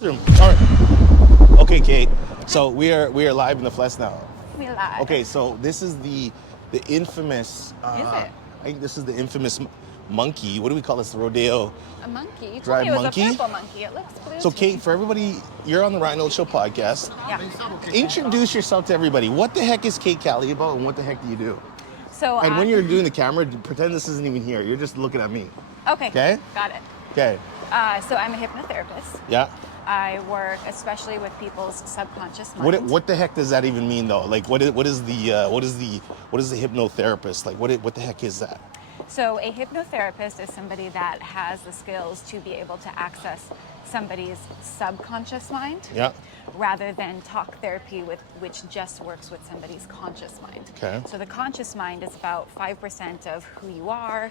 All right. Okay, Kate. So we are live in the flesh now. We live. Okay, so this is the infamous. Is it? I think this is the infamous monkey. What do we call this? Rodeo. A monkey. You Dry told me it was monkey? a purple monkey. It looks blue. So to Kate, me. for everybody, you're on the Ryan Holtz Show podcast. Yeah. Introduce yourself to everybody. What the heck is Kate Callie about, and what the heck do you do? So. And when you're doing the camera, pretend this isn't even here. You're just looking at me. Okay. Okay? Got it. Okay. So I'm a hypnotherapist. Yeah. I work especially with people's subconscious mind. What the heck does that even mean though? Like what is the hypnotherapist? Like what the heck is that? So a hypnotherapist is somebody that has the skills to be able to access somebody's subconscious mind. Yeah. Rather than talk therapy which just works with somebody's conscious mind. Okay. So the conscious mind is about 5% of who you are,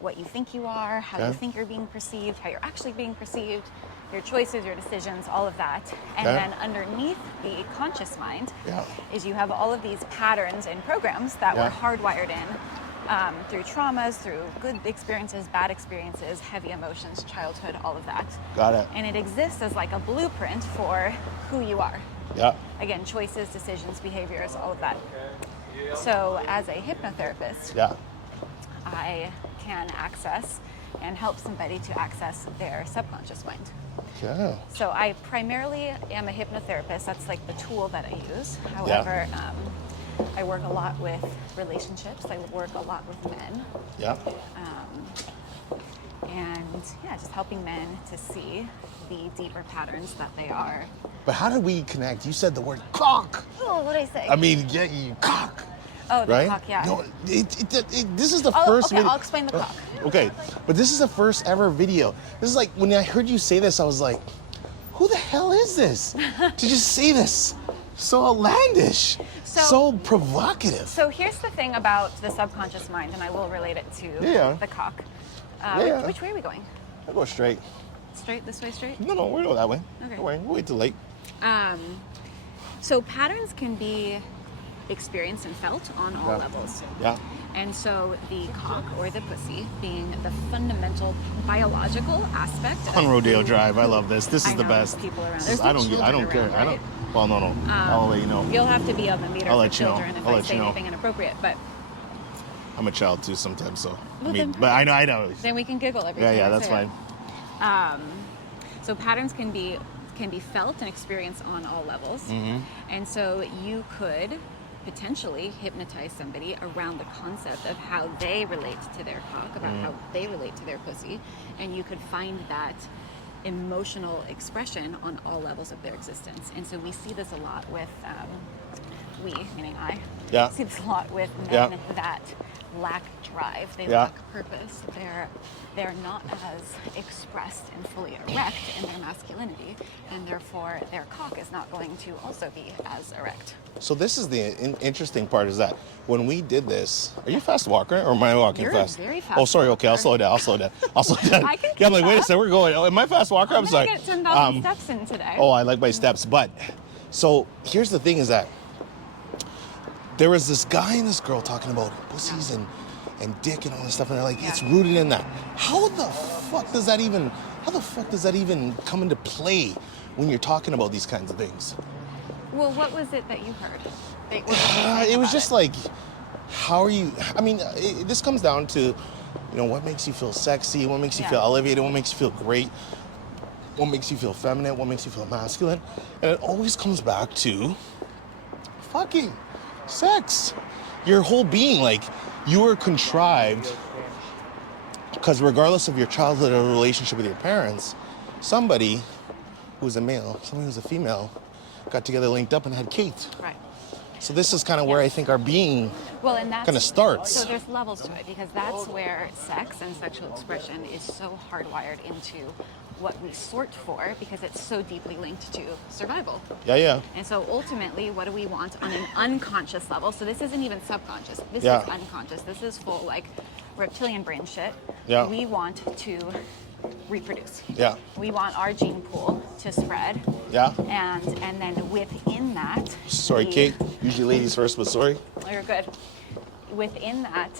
what you think you are, how you think you're being perceived, how you're actually being perceived, your choices, your decisions, all of that. And then underneath the conscious mind is you have all of these patterns and programs that were hardwired in through traumas, through good experiences, bad experiences, heavy emotions, childhood, all of that. Got it. And it exists as like a blueprint for who you are. Yeah. Again, choices, decisions, behaviors, all of that. So as a hypnotherapist, I can access and help somebody to access their subconscious mind. Okay. So I primarily am a hypnotherapist. That's like the tool that I use. However, I work a lot with relationships. I work a lot with men. Yeah. And just helping men to see the deeper patterns that they are. But how did we connect? You said the word cock. Oh, what did I say? I mean, yeah, you cock. Oh, the right? cock, yeah. No, this is the first okay, video. I'll explain the cock. Okay, but this is the first ever video. This is like, when I heard you say this, I was like, who the hell is this? To just say this. So outlandish. So provocative. So here's the thing about the subconscious mind, and I will relate it to the cock. Which way are we going? I'll go straight. Straight? This way straight? No, we'll go that way. Okay. We'll wait till late. So patterns can be experienced and felt on all levels. Yeah. And so the cock or the pussy being the fundamental biological aspect On Rodeo Drive, I love this. This is I the know, best. people around. This is, There's I no don't children care. around, right? Well, no. I'll let you know. You'll have to be on the meter I'll for let you know. children if I'll I let say you know. anything inappropriate. But I'm a child too sometimes, so. Well, but I know. then we can giggle every time. Yeah, I that's say fine. it. So patterns can be felt and experienced on all levels. Mm-hmm. And so you could potentially hypnotize somebody around the concept of how they relate to their cock, about how they relate to their pussy, and you could find that emotional expression on all levels of their existence. And so we see this a lot with we, meaning I, see this a lot with men that lack drive, they lack purpose, they're not as expressed and fully erect in their masculinity, and therefore their cock is not going to also be as erect. So this is the interesting part, is that when we did this, are you a fast walker or am I walking You're fast? a very fast Oh, sorry. Okay, I'll slow down. I can Yeah, I'm like, keep wait a up. second, we're going. Oh, am I fast walker? I'm sorry. I'm gonna get 10,000 steps in today. Oh, I like my steps. But, so here's the thing, is that there was this guy and this girl talking about pussies and dick and all this stuff, and they're like, it's rooted in that. How the fuck does that even come into play when you're talking about these kinds of things? Well, what was it that you heard? It was just like, how are you, I mean, this comes down to, what makes you feel sexy, what makes you feel elevated, what makes you feel great, what makes you feel feminine, what makes you feel masculine, and it always comes back to fucking sex. Your whole being, like, you were contrived, because regardless of your childhood or relationship with your parents, somebody who's a male, somebody who's a female, got together, linked up, and had Kate. Right. So this is kind of where I think our being kind of starts. So there's levels to it, because that's where sex and sexual expression is so hardwired into what we sort for, because it's so deeply linked to survival. Yeah. And so ultimately, what do we want on an unconscious level? So this isn't even subconscious. This is unconscious. This is full, like, reptilian brain shit. Yeah. We want to reproduce. Yeah. We want our gene pool to spread. Yeah. And then within that... Sorry, Kate. Usually ladies first, but sorry. You're good. within that,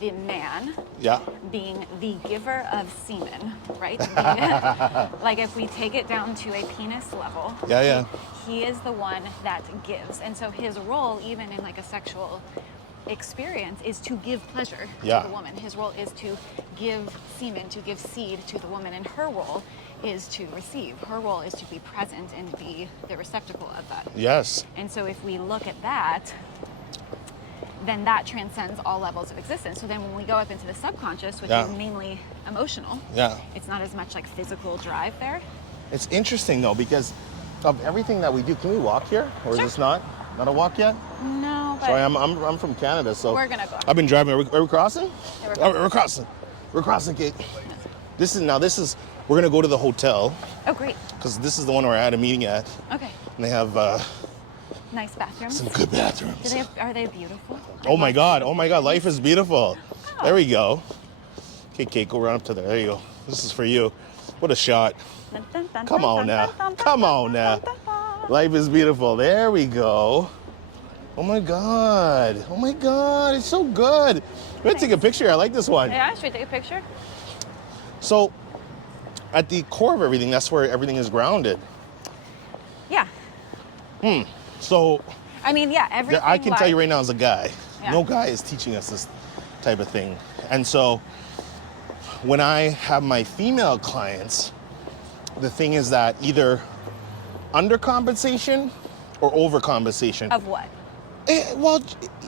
the man Yeah. being the giver of semen, right? Like if we take it down to a penis level, Yeah. he is the one that gives. And so his role, even in like a sexual experience, is to give pleasure Yeah. to the woman. His role is to give semen, to give seed to the woman, and her role is to receive. Her role is to be present and be the receptacle of that. Yes. And so if we look at that, then that transcends all levels of existence. So then when we go up into the subconscious, which Yeah. is mainly emotional, Yeah. it's not as much like physical drive there. It's interesting though, because of everything that we do. Can we walk here, or Sure. is this not a walk yet? No, but Sorry, I'm from Canada, so we're gonna go. I've been driving. Are we crossing? Yeah, we're Oh, we're crossing. We're crossing, Kate. This is. We're gonna go to the hotel Oh, great. because this is the one where I had a meeting at, Okay. and they have Nice bathrooms. some good bathrooms. Are they beautiful? Oh my God! Life is beautiful. Oh. There we go. Okay, Kate, go run up to there. There you go. This is for you. What a shot. Dun, dun, dun, Come dun, on dun, now. dun, dun, Come dun, on dun, now. dun, dun, dun. Life is beautiful. There we go. Oh my God. Oh my God. It's so good. We're gonna take a picture. I like this one. Yeah, should we take a picture? So, at the core of everything, that's where everything is grounded. Yeah. So, I mean, yeah, everything. I can tell you right now, as a guy, Yeah. no guy is teaching us this type of thing. And so, when I have my female clients, the thing is that either undercompensation or overcompensation. Of what? Well,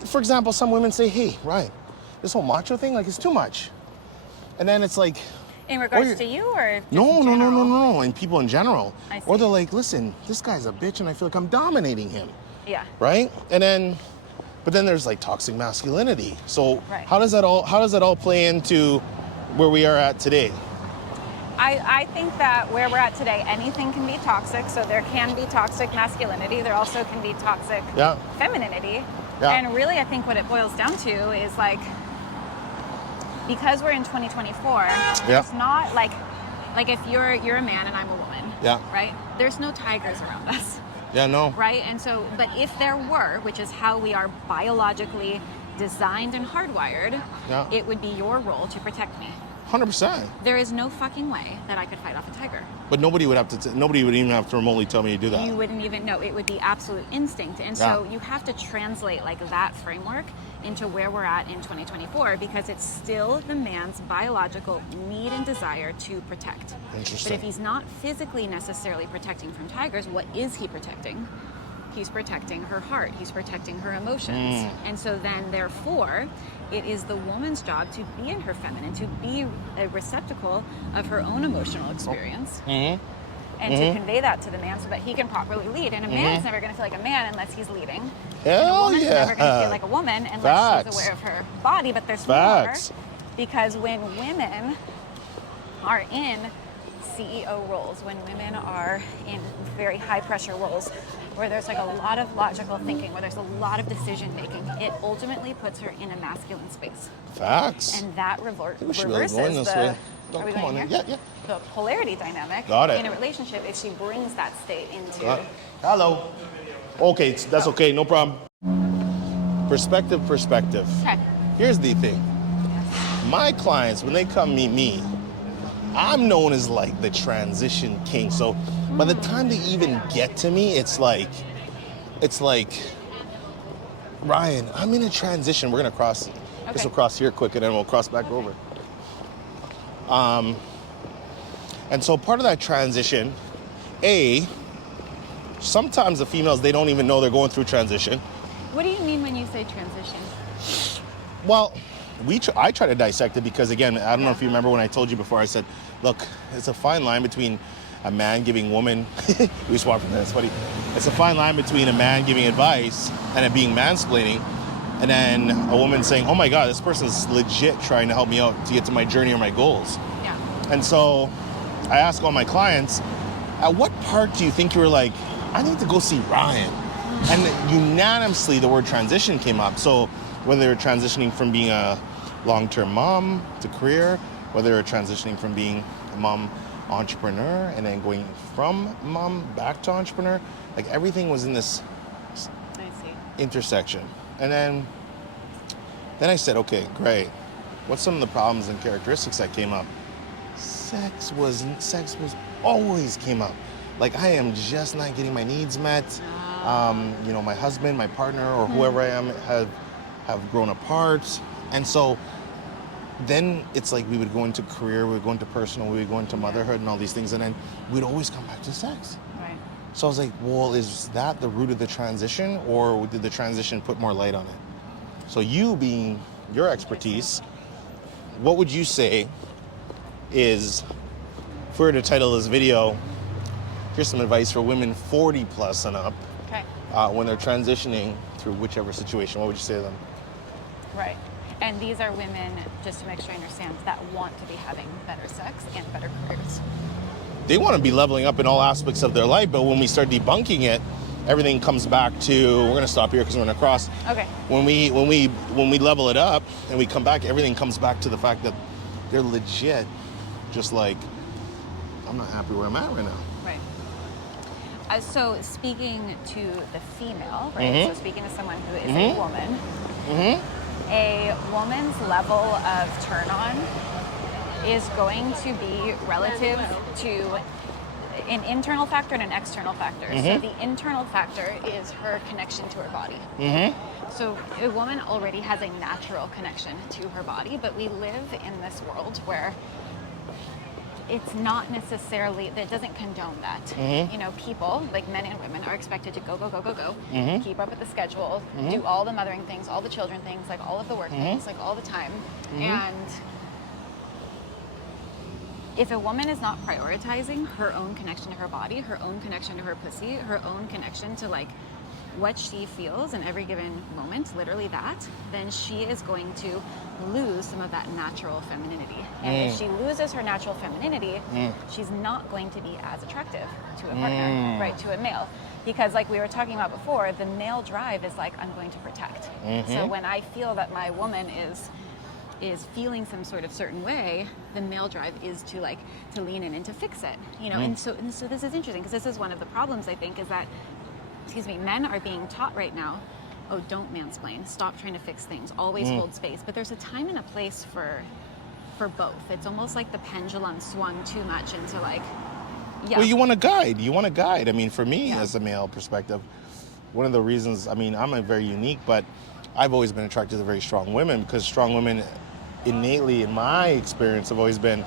for example, some women say, "Hey, Ryan, this whole macho thing, like, it's too much." And then it's like, In regards you're- to you, or just no, in general? no, and people in general. I see. Or they're like, "Listen, this guy's a bitch and I feel like I'm dominating him." Yeah. Right? But then there's like toxic masculinity. So Right. how does that all play into where we are at today? I think that where we're at today, anything can be toxic. So there can be toxic masculinity. There also can be toxic Yeah. femininity. Yeah. And really, I think what it boils down to is like, because we're in 2024, Yeah. it's not like if you're a man and I'm a woman, Yeah. right? There's no tigers around us, Yeah, no. right? And so, but if there were, which is how we are biologically designed and hardwired, Yeah. it would be your role to protect me. 100%. There is no fucking way that I could fight off a tiger. But nobody would even have to remotely tell me to do that. You wouldn't even know. It would be absolute instinct. And so you have to translate like that framework into where we're at in 2024, because it's still the man's biological need and desire to protect. Interesting. But if he's not physically necessarily protecting from tigers, what is he protecting? He's protecting her heart. He's protecting her emotions. And so then, therefore, it is the woman's job to be in her feminine, to be a receptacle of her own emotional experience, and to convey that to the man so that he can properly lead. And a man's never going to feel like a man unless he's leading. And a Hell woman's yeah. never going to feel like a woman unless Facts. she's aware of her body. But there's Facts. more, because when women are in CEO roles, when women are in very high pressure roles, where there's like a lot of logical thinking, where there's a lot of decision making, it ultimately puts her in a masculine space. Facts. And that We should be reverses going this the, way. are we Come going on here? in. Yeah. The polarity dynamic Got it. in a relationship if she brings that state into. Hello. Okay, that's okay. No problem. Perspective. Okay. Here's the thing. My clients, when they come meet me, I'm known as like the transition king. So by the time they even get to me, it's like, Ryan, I'm in a transition. We're gonna cross. This Okay. will cross here quick, and then we'll cross back over. And so part of that transition, sometimes the females, they don't even know they're going through transition. What do you mean when you say transition? Well, I try to dissect it because, again, I don't know if you remember when I told you before, I said, look, it's a fine line between a man giving woman, we swap from that, it's funny. It's a fine line between a man giving advice and it being mansplaining, and then a woman saying, oh my God, this person's legit trying to help me out to get to my journey or my goals. Yeah. And so I ask all my clients, at what part do you think you were like, I need to go see Ryan? And unanimously the word transition came up. So whether they're transitioning from being a long-term mom to career, whether they're transitioning from being a mom entrepreneur and then going from mom back to entrepreneur, like everything was in this I see. intersection. And then Then I said, okay, great. What's some of the problems and characteristics that came up? Sex was always came up. Like, I am just not getting my needs met. You know, my husband, my partner, or whoever I am have grown apart. And so then it's like we would go into career, we would go into personal, we would go into motherhood and all these things, and then we'd always come back to sex. Right. So I was like, well, is that the root of the transition, or did the transition put more light on it? So you being your expertise, what would you say is, if we were to title this video, here's some advice for women 40 plus and up, Okay. When they're transitioning through whichever situation, what would you say to them? Right. And these are women, just to make sure I understand, that want to be having better sex and better careers. They want to be leveling up in all aspects of their life, but when we start debunking it, everything comes back to, we're going to stop here because we're going to cross. Okay. When we level it up and we come back, everything comes back to the fact that they're legit, just like, I'm not happy where I'm at right now. Right. So speaking to the female, right? So speaking to someone who is a woman, a woman's level of turn on is going to be relative to an internal factor and an external factor. So the internal factor is her connection to her body. So a woman already has a natural connection to her body, but we live in this world where it's not necessarily, that doesn't condone that. You know, people, like men and women, are expected to go, keep up with the schedule, do all the mothering things, all the children things, like all of the work things, like all the time. And if a woman is not prioritizing her own connection to her body, her own connection to her pussy, her own connection to like what she feels in every given moment, literally that, then she is going to lose some of that natural femininity. And if she loses her natural femininity, she's not going to be as attractive to a partner, right, to a male. Because like we were talking about before, the male drive is like, I'm going to protect. So when I feel that my woman is feeling some sort of certain way, the male drive is to like to lean in and to fix it, you know. And so this is interesting, because this is one of the problems, I think, is that, men are being taught right now, oh, don't mansplain, stop trying to fix things, always hold space. But there's a time and a place for both. It's almost like the pendulum swung too much into like, well, you want to guide. I mean, for me as a male perspective, one of the reasons, I mean, I'm a very unique, but I've always been attracted to very strong women, because strong women innately, in my experience, have always been,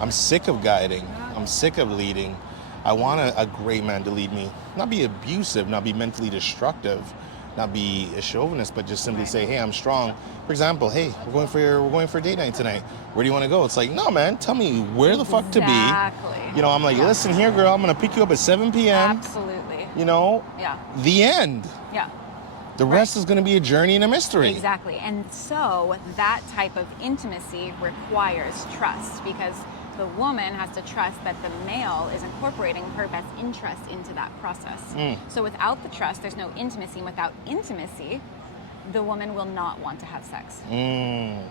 I'm sick of guiding, I'm sick of leading. I want a great man to lead me, not be abusive, not be mentally destructive, not be a chauvinist, but just simply say, hey, I'm strong. For example, hey, we're going for date night tonight. Where do you want to go? It's like, no, man, tell me where the fuck to be. You know, I'm like, listen here, girl, I'm going to pick you up at 7 p.m. Absolutely. You know, the end. Yeah. The rest is going to be a journey and a mystery. Exactly. And so that type of intimacy requires trust, because the woman has to trust that the male is incorporating her best interest into that process. So without the trust, there's no intimacy. And without intimacy, the woman will not want to have sex.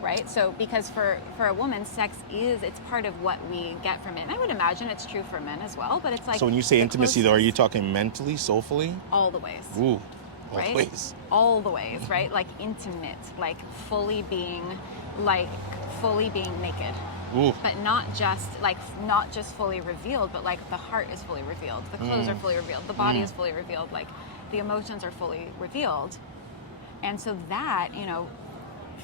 Right? So because for a woman, sex it's part of what we get from it. And I would imagine it's true for men as well, but it's like... So when you say intimacy, though, are you talking mentally, soulfully? All the ways. Ooh. Right? Always. All the ways, right? Like intimate, like fully being naked. Ooh. But not just fully revealed, but like the heart is fully revealed, the clothes are fully revealed, the body is fully revealed, like the emotions are fully revealed. And so that, you know,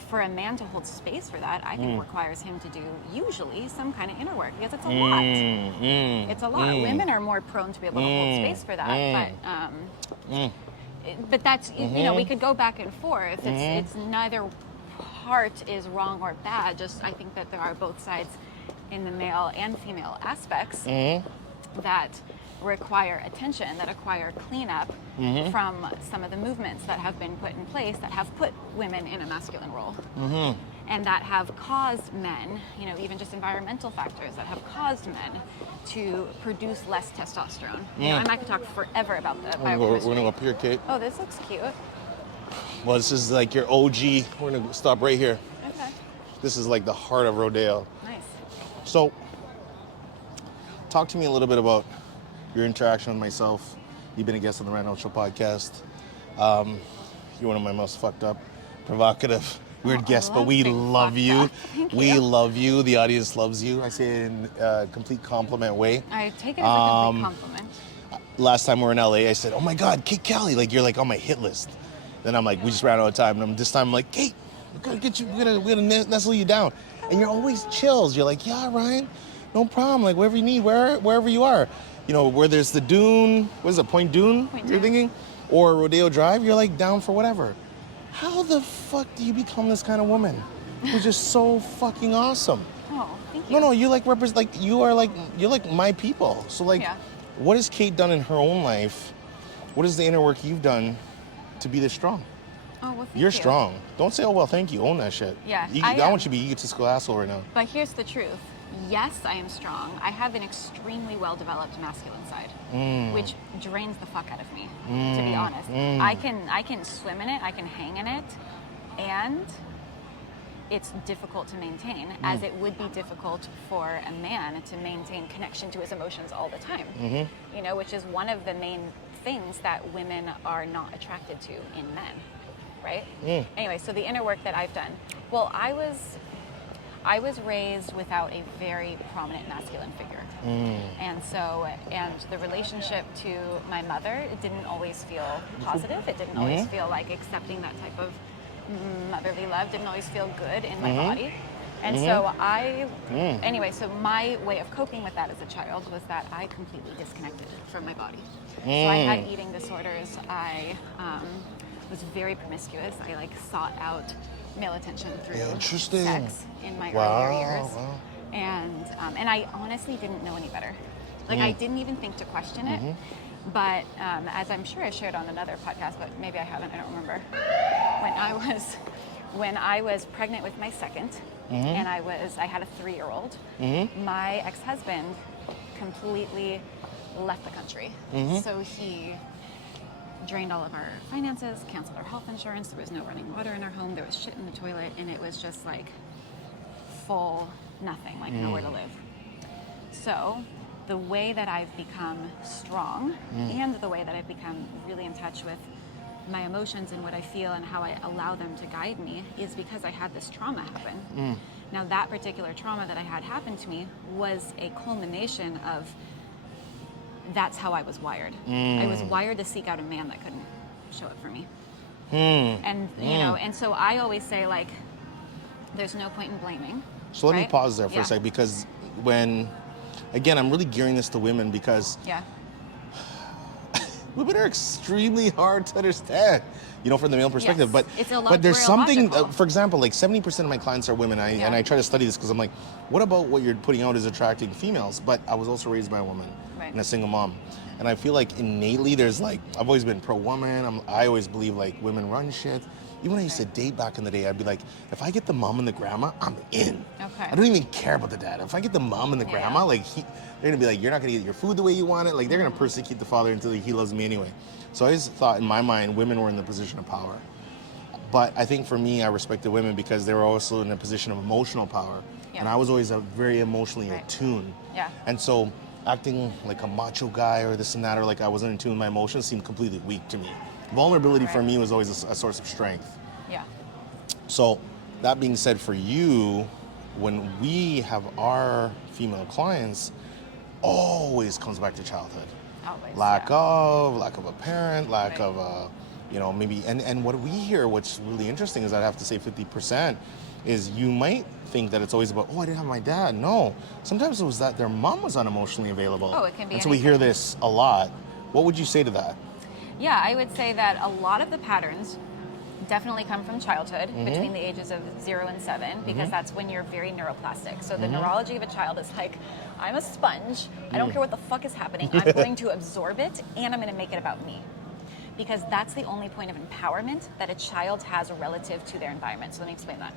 for a man to hold space for that, I think requires him to do usually some kind of inner work, because it's a lot. It's a lot. Women are more prone to be able to hold space for that, but that's, you know, we could go back and forth. It's neither part is wrong or bad. Just I think that there are both sides in the male and female aspects that require attention, that require cleanup from some of the movements that have been put in place that have put women in a masculine role. And that have caused men, you know, even just environmental factors that have caused men to produce less testosterone. You know, and I could talk forever about the biochemistry. We're going to go up here, Kate. Oh, this looks cute. Well, this is like your OG. We're going to stop right here. Okay. This is like the heart of Rodeo. Nice. So, talk to me a little bit about your interaction with myself. You've been a guest on the Ryan Holtz Show podcast. You're one of my most fucked up, provocative, weird guest, but we love you. We love you. The audience loves you. I say it in a complete compliment way. I take it as a complete compliment. Last time we were in LA, I said, "Oh my God, Kate Kelly, like you're like on my hit list." Then I'm like, we just ran out of time, and this time I'm like, "Kate, we're gonna get you. We're gonna nestle you down." And you're always chills. You're like, "Yeah, Ryan, no problem. Like wherever you need, wherever you are, you know, where there's the Dune. What is it, Point Dune? You're thinking, or Rodeo Drive. You're like down for whatever." How the fuck do you become this kind of woman who's just so fucking awesome? Oh, thank you. No, you like you're like my people. So like, what has Kate done in her own life? What is the inner work you've done to be this strong? Oh, well, thank you. You're strong. Don't say, "Oh well, thank you." Own that shit. Yeah, I want you to be egotistical asshole right now. But here's the truth. Yes, I am strong. I have an extremely well-developed masculine side, which drains the fuck out of me, to be honest. I can swim in it, I can hang in it, and it's difficult to maintain, as it would be difficult for a man to maintain connection to his emotions all the time. You know, which is one of the main things that women are not attracted to in men, right? Anyway, so the inner work that I've done. Well, I was raised without a very prominent masculine figure. And the relationship to my mother, it didn't always feel positive. It didn't always feel like accepting that type of motherly love, didn't always feel good in my body. And so anyway, so my way of coping with that as a child was that I completely disconnected from my body. So I had eating disorders. I was very promiscuous. I like sought out male attention through sex in my earlier years. Wow. And I honestly didn't know any better. Like I didn't even think to question it. But as I'm sure I shared on another podcast, but maybe I haven't, I don't remember. When I was pregnant with my second, and I had a 3-year-old, my ex-husband completely left the country. So he drained all of our finances, canceled our health insurance. There was no running water in our home. There was shit in the toilet, and it was just like full nothing, like nowhere to live. So the way that I've become strong and the way that I've become really in touch with my emotions and what I feel and how I allow them to guide me is because I had this trauma happen. Now that particular trauma that I had happen to me was a culmination of that's how I was wired. I was wired to seek out a man that couldn't show up for me. And you know, and so I always say, like, there's no point in blaming. So let me pause there for a sec, because when, again, I'm really gearing this to women because women are extremely hard to understand, you know, from the male perspective. But there's something, for example, like 70% of my clients are women, and I try to study this because I'm like, what about what you're putting out is attracting females? But I was also raised by a woman and a single mom. And I feel like innately there's like, I've always been pro-woman. I always believe like women run shit. Even when I used to date back in the day, I'd be like, if I get the mom and the grandma, I'm in. I don't even care about the dad. If I get the mom and the grandma, like they're gonna be like, you're not gonna get your food the way you want it. Like they're gonna persecute the father until he loves me anyway. So I always thought in my mind, women were in the position of power. But I think for me, I respected women because they were also in a position of emotional power. And I was always very emotionally attuned. And so acting like a macho guy or this and that, or like I wasn't in tune with my emotions seemed completely weak to me. Vulnerability for me was always a source of strength. So that being said, for you, when we have our female clients, always comes back to childhood. Always. Lack of a parent, lack of a, you know, maybe, and what we hear, what's really interesting is I'd have to say 50%, is you might think that it's always about, oh, I didn't have my dad. No, sometimes it was that their mom was unemotionally available. Oh, it can be. And so we hear this a lot. What would you say to that? Yeah, I would say that a lot of the patterns definitely come from childhood, between the ages of 0 and 7, because that's when you're very neuroplastic. So the neurology of a child is like, I'm a sponge. I don't care what the fuck is happening. I'm going to absorb it, and I'm going to make it about me. Because that's the only point of empowerment that a child has relative to their environment. So let me explain that.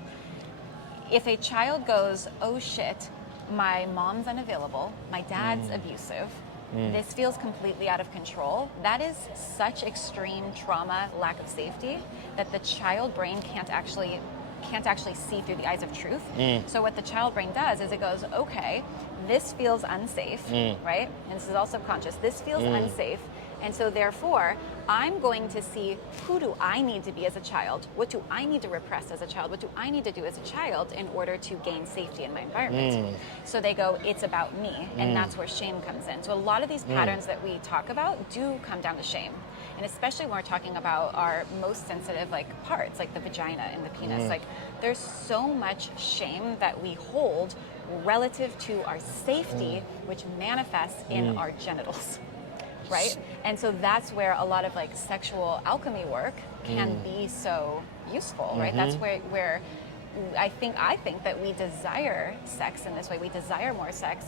If a child goes, oh shit, my mom's unavailable, my dad's abusive, this feels completely out of control, that is such extreme trauma, lack of safety, that the child brain can't actually see through the eyes of truth. So what the child brain does is it goes, okay, this feels unsafe, right? And this is all subconscious. This feels unsafe. And so therefore, I'm going to see, who do I need to be as a child? What do I need to repress as a child? What do I need to do as a child in order to gain safety in my environment? So they go, it's about me. And that's where shame comes in. So a lot of these patterns that we talk about do come down to shame. And especially when we're talking about our most sensitive like parts, like the vagina and the penis, like there's so much shame that we hold relative to our safety, which manifests in our genitals. Right? And so that's where a lot of like sexual alchemy work can be so useful, right? That's where I think that we desire sex in this way. We desire more sex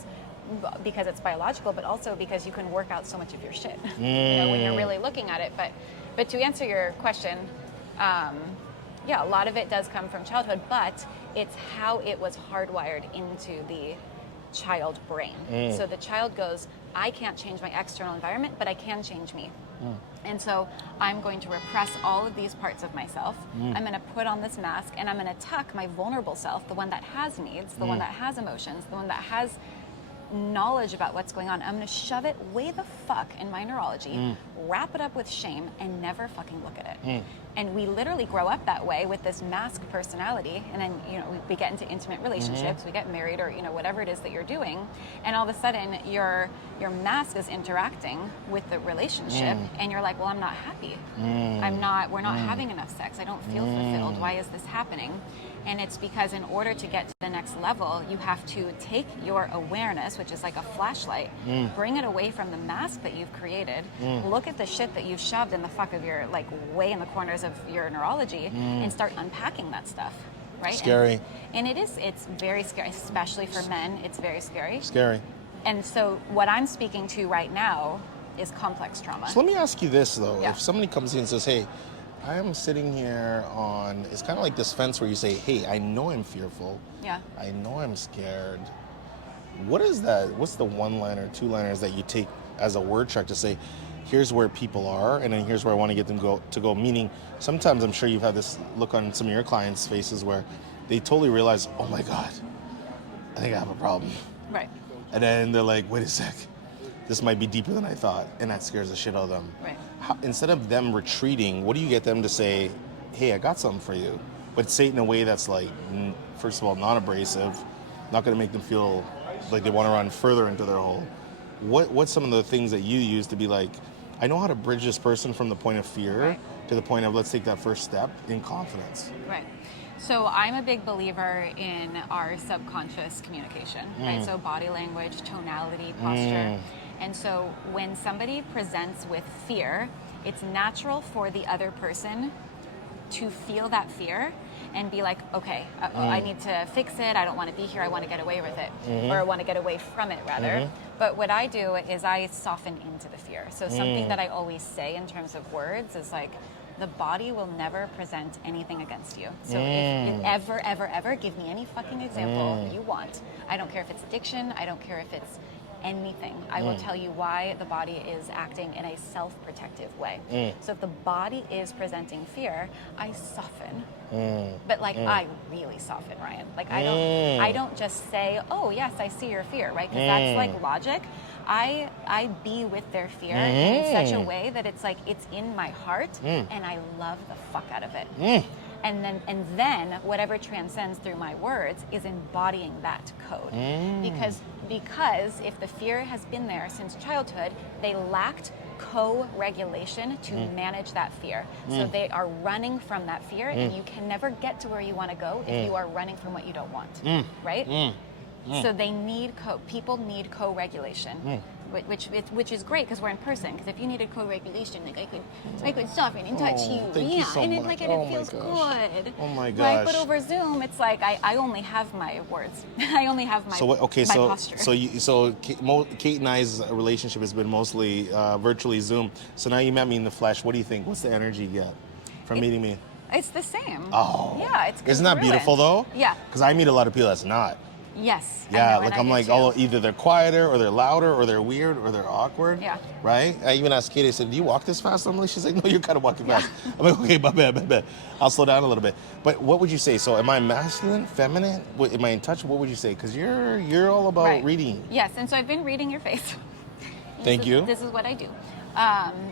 because it's biological, but also because you can work out so much of your shit, you know, when you're really looking at it. But to answer your question, yeah, a lot of it does come from childhood, but it's how it was hardwired into the child brain. So the child goes, I can't change my external environment, but I can change me. And so I'm going to repress all of these parts of myself. I'm going to put on this mask and I'm going to tuck my vulnerable self, the one that has needs, the one that has emotions, the one that has knowledge about what's going on. I'm going to shove it way the fuck in my neurology, wrap it up with shame, and never fucking look at it. And we literally grow up that way with this mask personality, and then, you know, we get into intimate relationships, we get married, or, you know, whatever it is that you're doing, and all of a sudden your mask is interacting with the relationship, and you're like, well, I'm not happy. We're not having enough sex. I don't feel fulfilled. Why is this happening? And it's because in order to get to the next level, you have to take your awareness, which is like a flashlight, bring it away from the mask that you've created, look at the shit that you've shoved in the fuck of your, like, way in the corners of your neurology, and start unpacking that stuff, right? Scary. And it's very scary, especially for men. It's very scary. Scary. And so what I'm speaking to right now is complex trauma. So let me ask you this, though. Yeah. If somebody comes in and says, hey, I am sitting here on, it's kind of like this fence where you say, hey, I know I'm fearful. Yeah. I know I'm scared. What is that? What's the one-liner, two-liners that you take as a word track to say, here's where people are, and then here's where I want to get them to go? Meaning, sometimes I'm sure you've had this look on some of your clients' faces where they totally realize, oh my God, I think I have a problem. Right. And then they're like, wait a sec, this might be deeper than I thought, and that scares the shit out of them. Right. Instead of them retreating, what do you get them to say, hey, I got something for you, but say it in a way that's like, first of all, non-abrasive, not going to make them feel like they want to run further into their hole. What's some of the things that you use to be like, I know how to bridge this person from the point of fear to the point of let's take that first step in confidence? Right. So I'm a big believer in our subconscious communication, right? So body language, tonality, posture. And so when somebody presents with fear, it's natural for the other person to feel that fear and be like, okay, I need to fix it. I don't want to be here. I want to get away with it, or I want to get away from it, rather. But what I do is I soften into the fear. So something that I always say in terms of words is like, the body will never present anything against you. So if you ever give me any fucking example you want, I don't care if it's addiction, I don't care if it's anything. I will tell you why the body is acting in a self-protective way. So if the body is presenting fear, I soften. But like I really soften, Ryan. Like I don't just say, oh yes, I see your fear, right? Because that's like logic. I be with their fear in such a way that it's like it's in my heart and I love the fuck out of it. And then whatever transcends through my words is embodying that code. Because if the fear has been there since childhood, they lacked co-regulation to manage that fear. So they are running from that fear, and you can never get to where you want to go if you are running from what you don't want, right? So they need people need co-regulation, which is great because we're in person. Because if you needed co-regulation, like I could soften and touch you, thank you so and much. it feels good. Oh my gosh! Right? But over Zoom, it's like I only have my words. I only have my posture. So Kate and I's relationship has been mostly virtually Zoom. So now you met me in the flesh. What do you think? What's the energy you get from meeting me? It's the same. Oh, yeah, it's isn't that beautiful though? Yeah, because I meet a lot of people that's not. Yes. Yeah, like I'm like, oh, either they're quieter or they're louder or they're weird or they're awkward. Yeah. Right? I even asked Katie, I said, do you walk this fast? I'm like, she's like, no, you're kind of walking fast. I'm like, okay, my bad. I'll slow down a little bit. But what would you say? So am I masculine, feminine? Am I in touch? What would you say? Because you're all about reading. Yes, and so I've been reading your face. Thank you. This is what I do.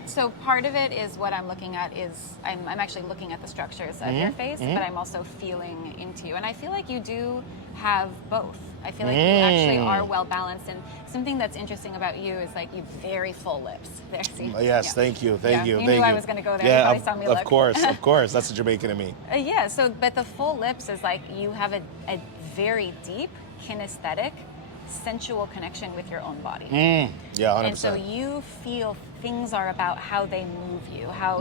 So part of it is what I'm looking at is I'm actually looking at the structures of your face, but I'm also feeling into you. And I feel like you do have both. I feel like you actually are well balanced. And something that's interesting about you is like you have very full lips. There, see? Yes, thank you. You knew I was going to go there. Yeah, you probably saw me look. of course. That's a Jamaican to me. Yeah, so, but the full lips is like you have a very deep kinesthetic, sensual connection with your own body. Yeah, 100%. And so you feel things are about how they move you, how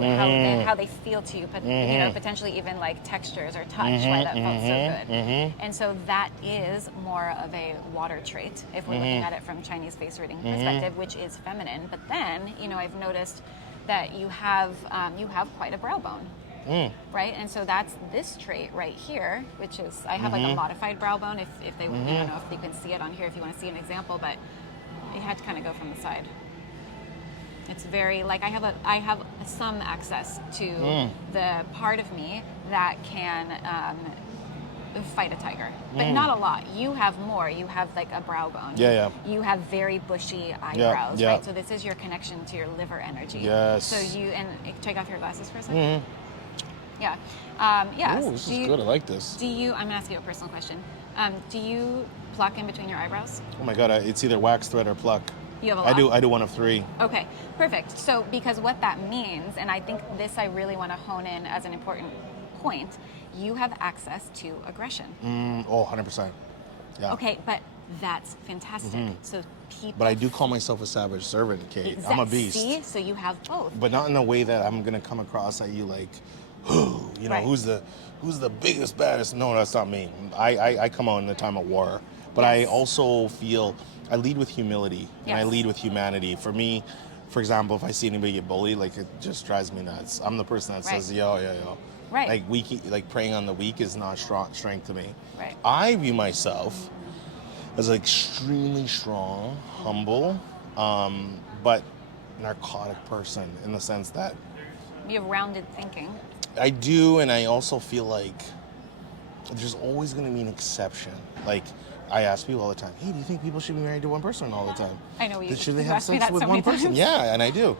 they feel to you, but you know, potentially even like textures or touch, why that felt so good. And so that is more of a water trait if we're looking at it from Chinese face reading perspective, which is feminine. But then, you know, I've noticed that you have quite a brow bone. Right, and so that's this trait right here, which is I have like a modified brow bone. If they, I don't know if you can see it on here. If you want to see an example, but you had to kind of go from the side. It's very like I have some access to the part of me that can fight a tiger, but not a lot. You have more. You have like a brow bone. Yeah. You have very bushy eyebrows, right? So this is your connection to your liver energy. Yes. So you take off your glasses for a second. Yeah. Ooh, this is good. I like this. I'm going to ask you a personal question. Do you pluck in between your eyebrows? Oh my God, it's either wax, thread, or pluck. You have a lot? I do one of three. Okay, perfect. So because what that means, and I think this I really want to hone in as an important point, you have access to aggression. 100%. Yeah. Okay, but that's fantastic. So people... But I do call myself a savage servant, Kate. I'm a beast. See? So you have both. But not in a way that I'm going to come across at you like, you know, who's the biggest, baddest? No, that's not me. I come out in the time of war. But I also feel I lead with humility and I lead with humanity. For me, for example, if I see anybody get bullied, like it just drives me nuts. I'm the person that says, yo. Right. Like preying on the weak is not strength to me. Right. I view myself as an extremely strong, humble, but narcotic person in the sense that you have rounded thinking. I do, and I also feel like there's always going to be an exception. Like, I ask people all the time, hey, do you think people should be married to one person all the time? I know you should they have sex with one person? Yeah, and I do.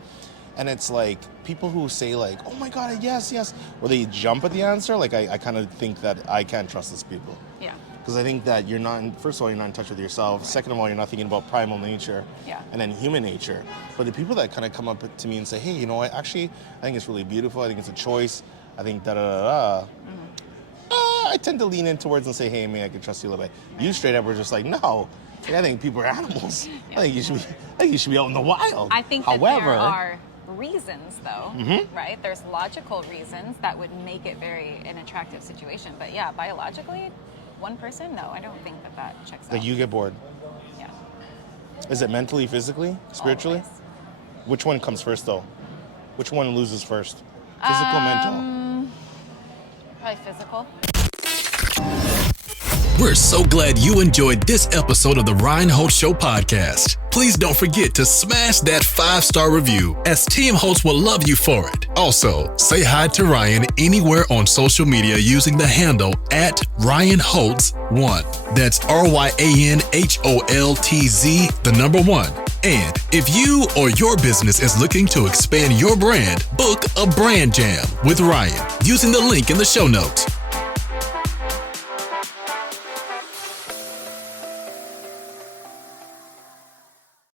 And it's like, people who say like, oh my God, yes, or they jump at the answer, like I kind of think that I can't trust these people. Yeah. Because I think that first of all, you're not in touch with yourself. Right. Second of all, you're not thinking about primal nature. Yeah. And then human nature. But the people that kind of come up to me and say, hey, you know what, actually, I think it's really beautiful. I think it's a choice. I think I tend to lean in towards and say, hey, I can trust you a little bit. Right. You straight up were just like, no. I think people are animals. Yeah. I think you should be out in the wild. I think that there are reasons, though, right? There's logical reasons that would make it an attractive situation. But yeah, biologically, one person, no, I don't think that checks out. Like you get bored. Yeah. Is it mentally, physically, spiritually? Always. Which one comes first, though? Which one loses first? Physical, mental? Probably physical. We're so glad you enjoyed this episode of the Ryan Holtz Show podcast. Please don't forget to smash that 5-star review, as Team Holtz will love you for it. Also, say hi to Ryan anywhere on social media using the handle @RyanHoltz1. That's RyanHoltz, 1. And if you or your business is looking to expand your brand, book a brand jam with Ryan using the link in the show notes.